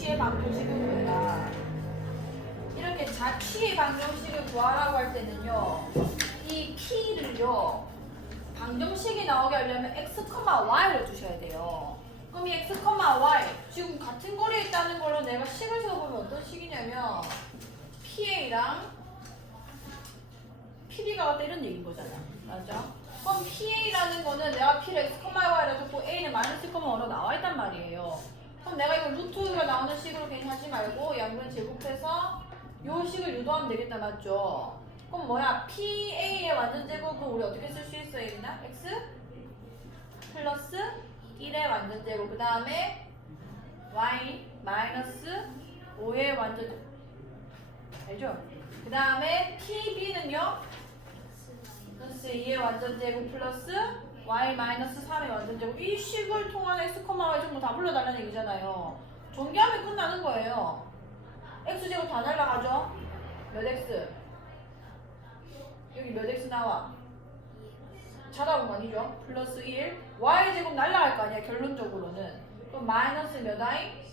자취의 방정식은 뭐야? 이렇게 자취의 방정식을 구하라고 할 때는요. 이 p를요. 방정식이 나오게 하려면 x, y를 주셔야 돼요. 그럼 이 x, y 지금 같은 거리에 있다는 걸로 내가 식을 세워보면 어떤 식이냐면 PA랑 PB가 같다 이런 얘기인 거잖아. 맞아? 그럼 PA라는 거는 내가 P를 x, y라 줬고 A는 마이너스 1,5로 나와 있단 말이에요. 그럼 내가 이거 루트가 나오는 식으로 괜히 하지 말고 양변 제곱해서 요 식을 유도하면 되겠다 맞죠? 그럼 뭐야? PA의 완전 제곱은 우리 어떻게 쓸 수 있어 얘들아? x 플러스 1의 완전 제곱 그 다음에 y 마이너스 5의 완전 제곱 알죠? 그 다음에 PB는요 플러스 2의 완전 제곱 플러스 y 마이너스 3의 완전 제곱 이 식을 통한 x, 전부 다 불러달라는 얘기잖아요 전개하면 끝나는 거예요 x 제곱 다 날라가죠? 몇 x? 여기 몇 x 나와? 자다운 아니죠? 플러스 1 y 제곱 날라갈 거 아니야 결론적으로는 그럼 마이너스 몇 i?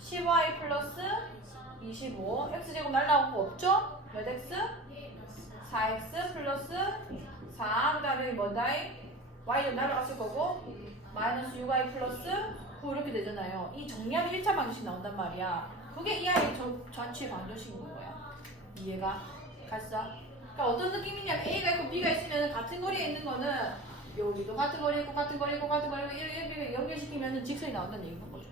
10y 플러스 25 x 제곱 날라온 거 없죠? 몇 x? 4x 플러스 4 그다음에 여기 뭐다이? Y는 날아갔을 거고 마이너스 6y 플러스 9 이렇게 되잖아요 이 정리하면 1차 방정식 나온단 말이야 그게 이 아이의 저, 좌치의 방정식인 거야 이해가? 갔어? 그러니까 어떤 느낌이냐면 A가 있고 B가 있으면 같은 거리에 있는 거는 여기도 같은 거리에 있고 같은 거리에 있고 같은 거리에 있고 이렇게 연결시키면 직선이 나온다는 얘기인 거죠